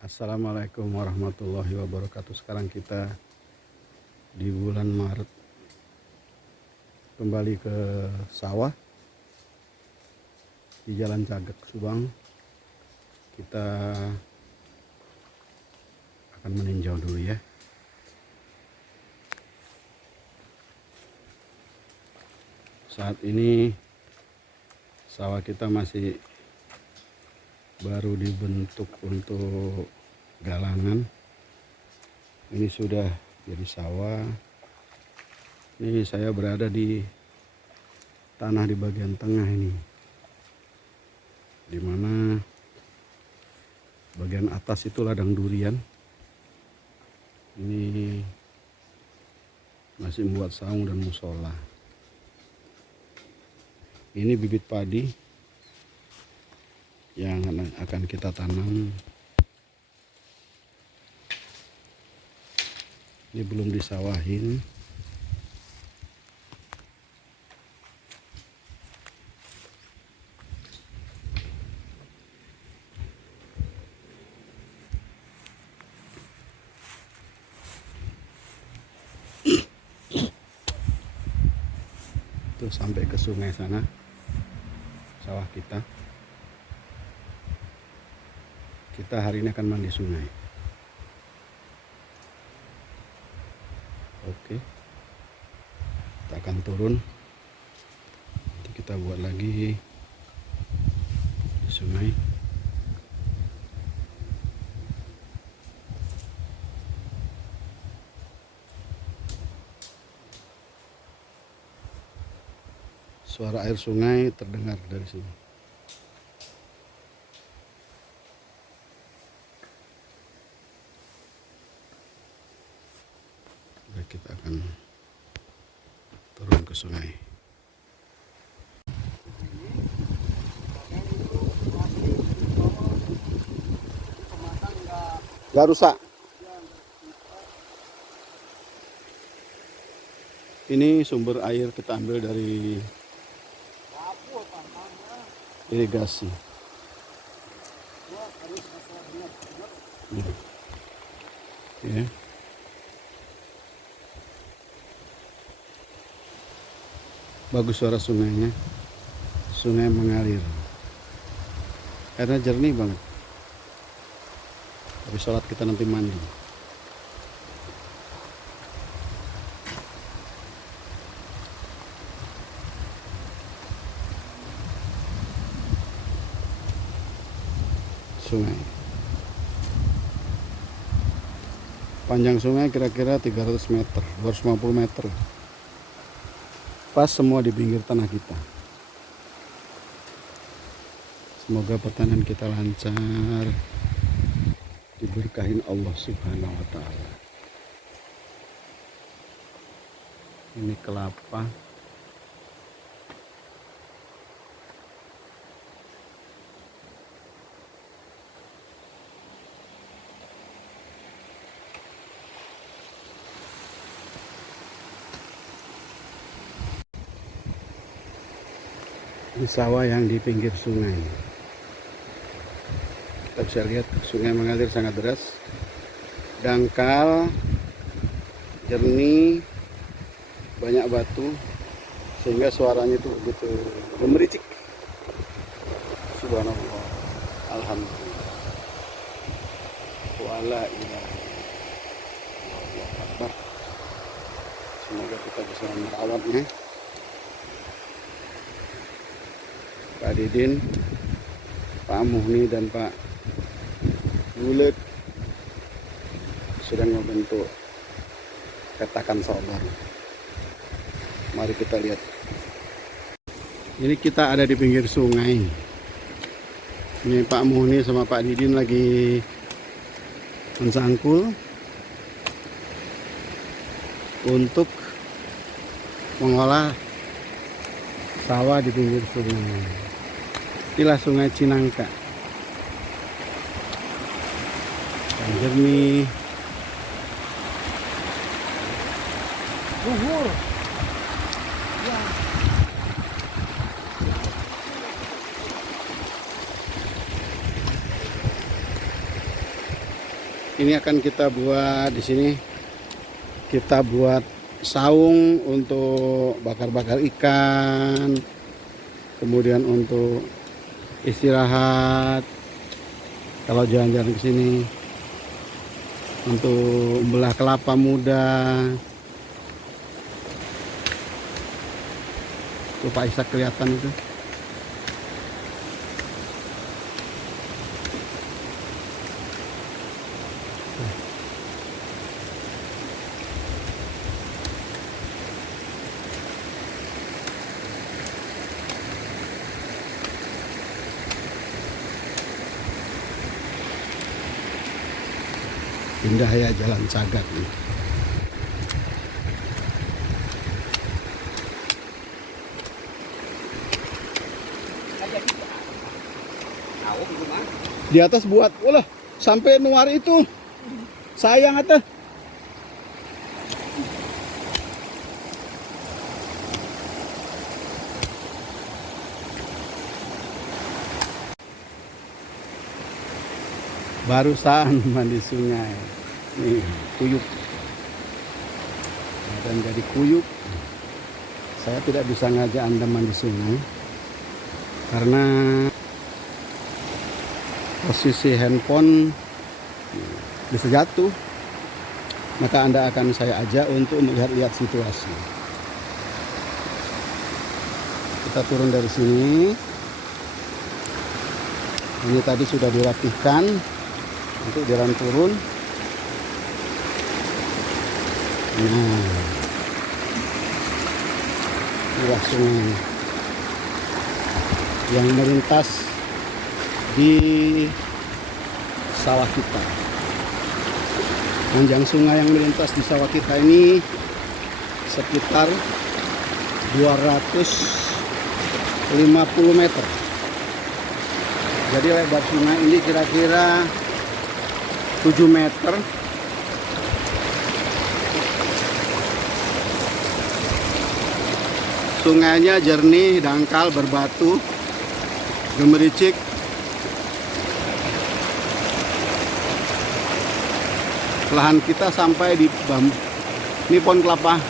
Assalamualaikum warahmatullahi wabarakatuh. Sekarang kita di bulan Maret kembali ke sawah di Jalan Cagak, Subang. Kita akan meninjau dulu ya. Saat ini sawah kita masih baru dibentuk untuk galangan. Ini sudah jadi sawah. Ini saya berada di tanah di bagian tengah ini, dimana bagian atas itu ladang durian. Ini masih membuat saung dan musola. Ini bibit padi yang akan kita tanam. Ini belum disawahin. Tuh sampai ke sungai sana sawah kita. Kita hari ini akan mandi sungai. Oke, kita akan turun. Nanti kita buat lagi di sungai. Suara air sungai terdengar dari sini. Baik, kita akan turun ke sungai. Gak rusak. Ini sumber air kita ambil dari irigasi. Ya. Bagus suara sungainya. Sungai mengalir. Airnya jernih banget. Habis sholat kita nanti mandi. Sungai. Panjang sungai kira-kira 300 meter, 250 meter. Pas semua di pinggir tanah kita. Semoga pertanian kita lancar, diberkahin Allah Subhanahu wa Ta'ala. Ini kelapa. Ini sawah yang di pinggir sungai. Kita bisa lihat sungai mengalir sangat deras, dangkal, jernih, banyak batu, sehingga suaranya itu begitu gemericik. Subhanallah, alhamdulillah, wala ilaha illallah. Semoga kita bisa merawatnya. Pak Didin, Pak Muhni, dan Pak Bulet sedang membentuk petakan sawah. Mari kita lihat. Ini kita ada di pinggir sungai. Ini Pak Muhni sama Pak Didin lagi mensangkul untuk mengolah sawah di pinggir sungai. Inilah Sungai Cinangka. Yang jernih. Luhur. Ya. Ini akan kita buat di sini. Kita buat saung untuk bakar-bakar ikan, kemudian untuk istirahat kalau jalan-jalan ke sini, untuk belah kelapa muda. Tuh Pak Ishak kelihatan itu. Indah ya Jalan Cagak nih. Di atas buat, ulah sampai nuar itu. Sayang atuh. Barusan mandi sungai. Nih, kuyuk. Dan jadi kuyuk. Saya tidak bisa ngajak Anda mandi sungai karena posisi handphone bisa jatuh. Maka Anda akan saya ajak untuk melihat-lihat situasi. Kita turun dari sini. Ini tadi sudah dirapihkan untuk jalan turun. Nah, inilah sungai yang melintas di sawah kita. Panjang sungai yang melintas di sawah kita ini sekitar 250 meter. Jadi lebar sungai ini kira-kira 7 meter. Sungainya jernih, dangkal, berbatu, gemericik. Lahan kita sampai di bambu. Ini pohon kelapa.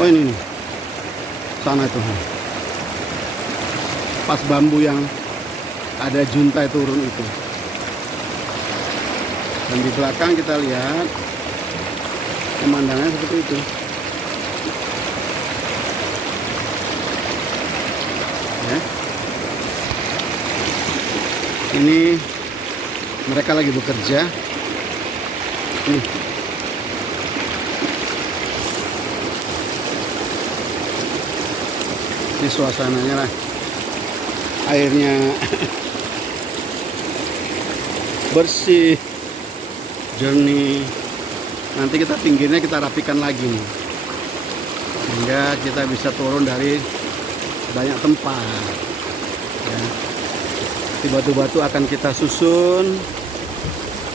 Oh ini nih. Sana itu. Pas bambu yang ada juntai turun itu. Dan di belakang kita lihat pemandangannya seperti itu. Ya. Ini mereka lagi bekerja. Nih. Ini suasananya lah. Airnya bersih, jernih. Nanti kita pinggirnya kita rapikan lagi nih, sehingga kita bisa turun dari banyak tempat ya. Batu-batu akan kita susun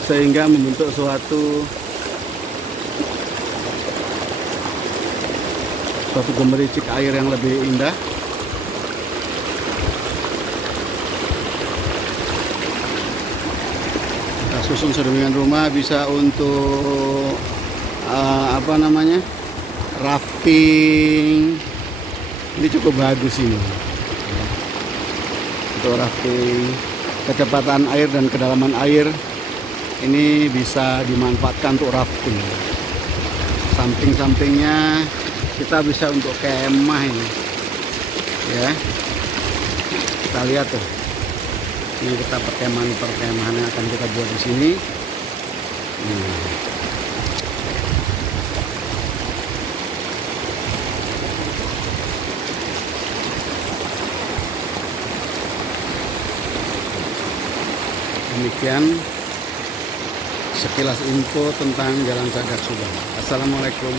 sehingga membentuk suatu gemericik air yang lebih indah. Susun sedemikian rumah bisa untuk rafting. Ini cukup bagus ini untuk rafting. Kecepatan air dan kedalaman air ini bisa dimanfaatkan untuk rafting. Samping-sampingnya kita bisa untuk kemah ini ya. Kita lihat tuh. Ini kita perkemahan yang akan kita buat di sini. Demikian sekilas info tentang Jalan Cagak Subang. Assalamualaikum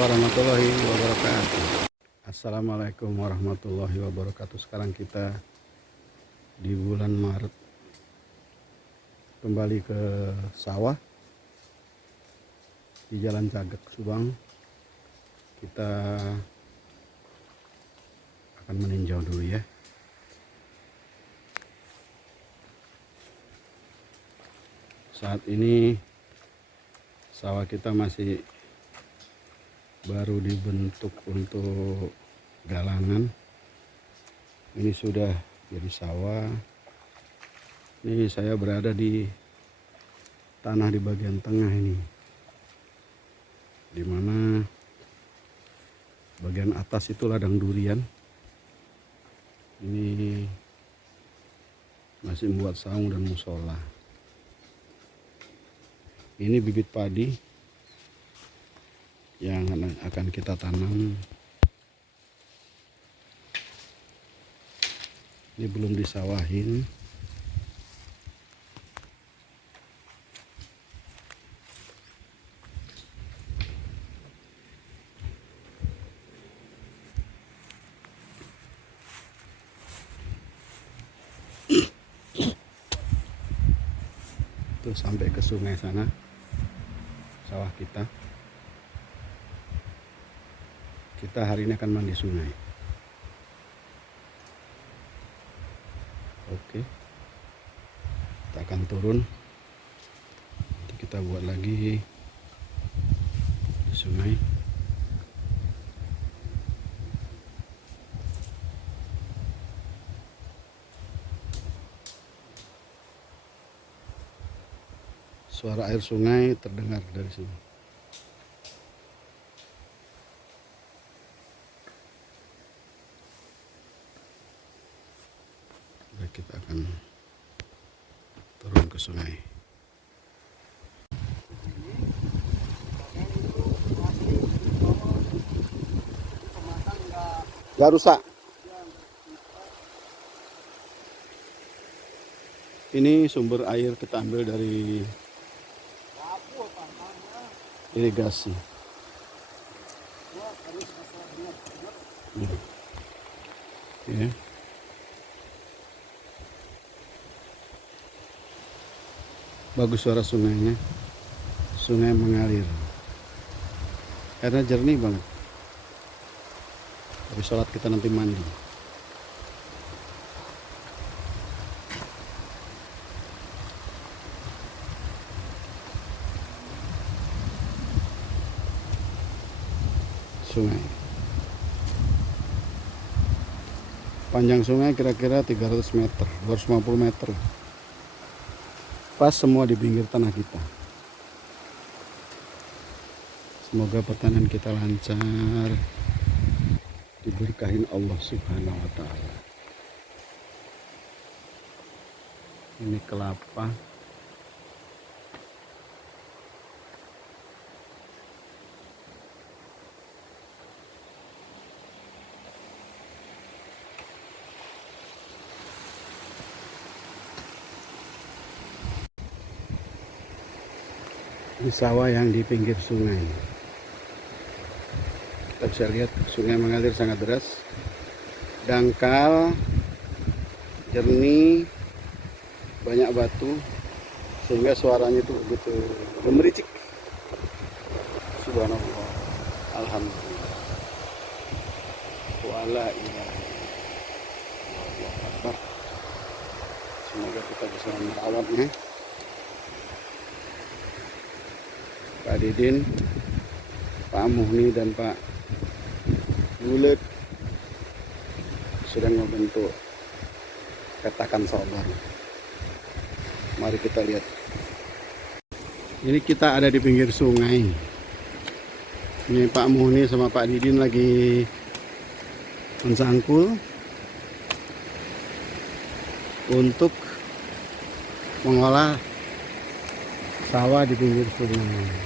warahmatullahi wabarakatuh. Assalamualaikum warahmatullahi wabarakatuh. Sekarang kita di bulan Maret kembali ke sawah di Jalan Cagak Subang. Kita akan meninjau dulu ya. Saat ini sawah kita masih baru dibentuk untuk galangan. Ini sudah jadi sawah. Ini saya berada di tanah di bagian tengah ini, dimana bagian atas itu ladang durian. Ini masih membuat saung dan musola. Ini bibit padi yang akan kita tanam. Ini belum disawahin. Tuh sampai ke sungai sana, sawah kita. Kita hari ini akan mandi sungai. Oke, kita akan turun. Nanti kita buat lagi di sungai. Suara air sungai terdengar dari sini. Baik, kita akan turun ke sungai. Gak rusak. Ini sumber air kita ambil dari irigasi. Ya. Bagus suara sungainya. Sungai mengalir. Airnya jernih banget. Habis sholat kita nanti mandi. Sungai. Panjang sungai kira-kira 300 meter, 250 meter. Pas semua di pinggir tanah kita. Semoga pertanian kita lancar, diberkahin Allah Subhanahu wa Ta'ala. Ini kelapa. Ini sawah yang di pinggir sungai. Kita bisa lihat sungai mengalir sangat deras, dangkal, jernih, banyak batu, sehingga suaranya itu begitu gemericik. Subhanallah, alhamdulillah, wala ilaha illallah. Semoga kita bisa merawatnya. Pak Didin, Pak Muhni, dan Pak Gulet sudah membentuk petakan sawah baru. Mari kita lihat. Ini kita ada di pinggir sungai. Ini Pak Muhni sama Pak Didin lagi mencangkul untuk mengolah sawah di pinggir sungai.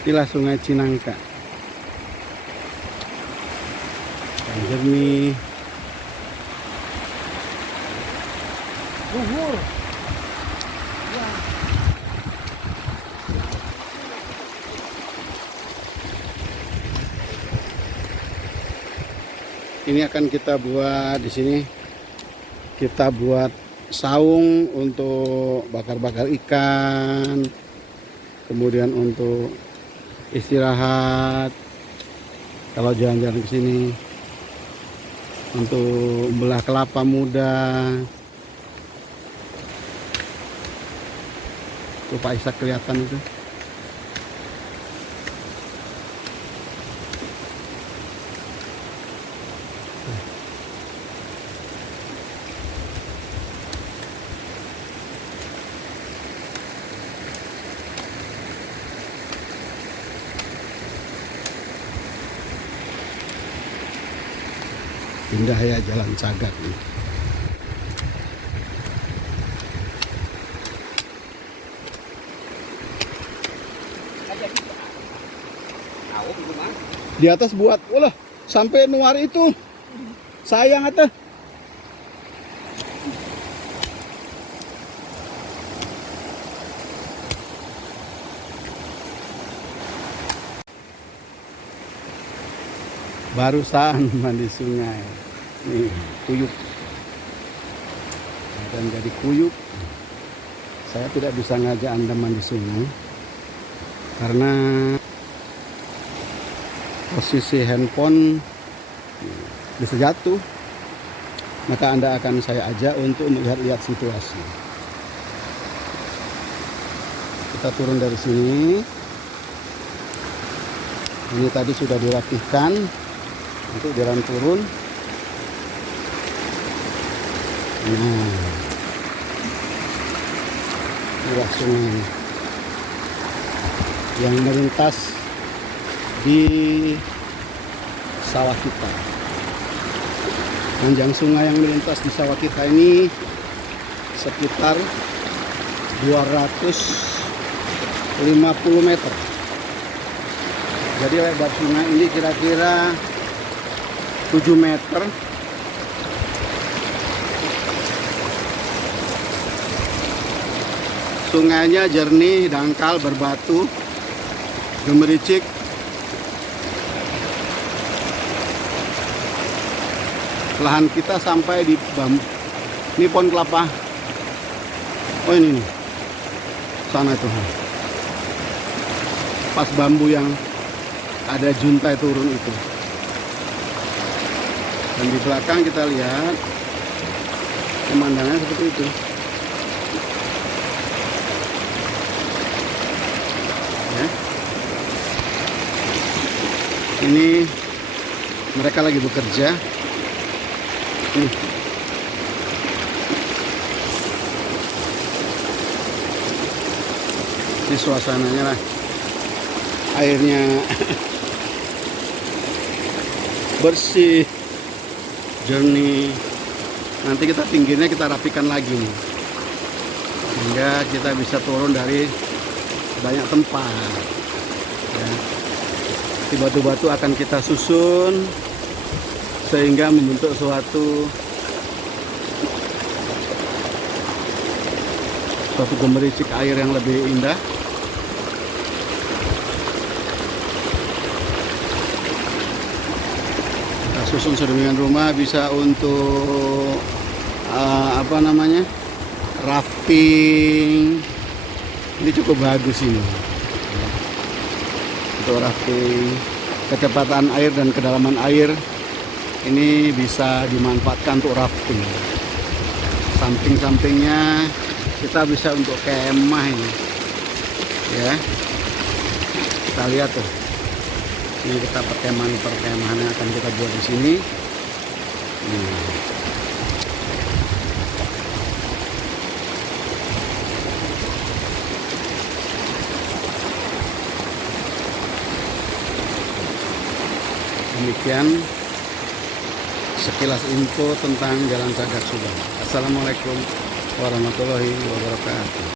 Inilah Sungai Cinangka yang jernih. Ini akan kita buat di sini. Kita buat saung untuk bakar-bakar ikan, kemudian untuk istirahat kalau jalan-jalan ke sini, untuk belah kelapa muda. Tuh Pak Ishak kelihatan itu. Indah ya Jalan Sagak nih. Di atas buat, ulah sampai nuar itu. Sayang atuh. Barusan mandi sungai. Nih, kuyup. Dan jadi kuyup. Saya tidak bisa ngajak Anda mandi sungai karena posisi handphone bisa jatuh. Maka Anda akan saya ajak untuk melihat-lihat situasi. Kita turun dari sini. Ini tadi sudah dirapihkan untuk jalan turun. Nah, inilah sungai yang melintas di sawah kita. Panjang sungai yang melintas di sawah kita ini sekitar 250 meter. Jadi lebar sungai ini kira-kira 7 meter. Sungainya jernih, dangkal, berbatu, gemericik. Lahan kita sampai di bambu. Ini pohon kelapa. Oh ini nih. Sana itu. Pas bambu yang ada juntai turun itu. Dan di belakang kita lihat pemandangannya seperti itu. Ya. Ini mereka lagi bekerja. Ini suasananya lah. Airnya bersih, jernih. Nanti kita pinggirnya kita rapikan lagi nih, sehingga kita bisa turun dari banyak tempat ya. Batu-batu akan kita susun sehingga membentuk suatu gemericik air yang lebih indah. Kita susun sedemikian rumah bisa untuk rafting. Ini cukup bagus ini untuk rafting. Kecepatan air dan kedalaman air ini bisa dimanfaatkan untuk rafting. Samping-sampingnya kita bisa untuk kemah ini ya. Kita lihat tuh, ini kita perkemahan yang akan kita buat di sini. Demikian sekilas info tentang Jalan Sagak Subang. Assalamualaikum warahmatullahi wabarakatuh.